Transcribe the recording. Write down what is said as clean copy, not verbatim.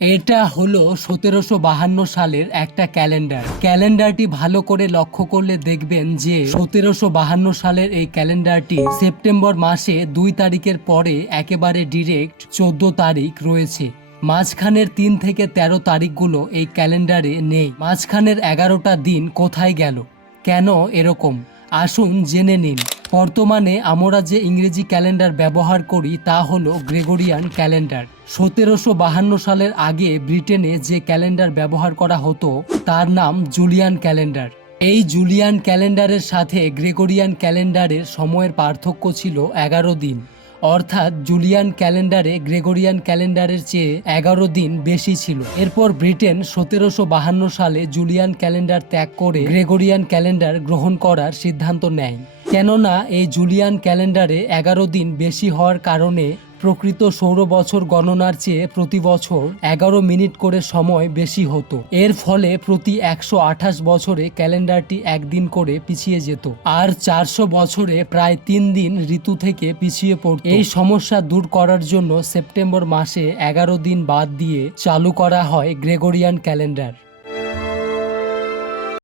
এটা হলো 1752 সালের একটা ক্যালেন্ডার। ক্যালেন্ডারটি ভালো করে লক্ষ্য করলে দেখবেন যে 1752 সালের এই ক্যালেন্ডারটি সেপ্টেম্বর মাসে 2 তারিখের পরে একেবারে ডিরেক্ট 14 তারিখ রয়েছে। মাঝখানের 3 থেকে 13 তারিখগুলো এই ক্যালেন্ডারে নেই। মাঝখানের 11টা দিন কোথায় গেল, কেন এরকম, আসুন জেনে নিন। বর্তমানে আমরা যে ইংরেজি ক্যালেন্ডার ব্যবহার করি তা হলো গ্রেগরিয়ান ক্যালেন্ডার। 1752 সালের আগে ব্রিটেনে যে ক্যালেন্ডার ব্যবহার করা হতো তার নাম জুলিয়ান ক্যালেন্ডার। এই জুলিয়ান ক্যালেন্ডারের সাথে গ্রেগরিয়ান ক্যালেন্ডারের সময়ের পার্থক্য ছিল 11 দিন। অর্থাৎ জুলিয়ান ক্যালেন্ডারে গ্রেগরিয়ান ক্যালেন্ডারের চেয়ে 11 দিন বেশি ছিল। এরপর ব্রিটেন 1752 সালে জুলিয়ান ক্যালেন্ডার ত্যাগ করে গ্রেগরিয়ান ক্যালেন্ডার গ্রহণ করার সিদ্ধান্ত নেয়। কেননা এই জুলিয়ান ক্যালেন্ডারে 11 দিন বেশি হওয়ার কারণে প্রকৃত সৌর বছর গণনার চেয়ে প্রতি বছর 11 মিনিট করে সময় বেশি হতো। এর ফলে প্রতি 128 বছরে ক্যালেন্ডারটি একদিন করে পিছিয়ে যেত, আর 400 বছরে প্রায় 3 দিন ঋতু থেকে পিছিয়ে পড়ত। এই সমস্যা দূর করার জন্য সেপ্টেম্বর মাসে 11 দিন বাদ দিয়ে চালু করা হয় গ্রেগরিয়ান ক্যালেন্ডার।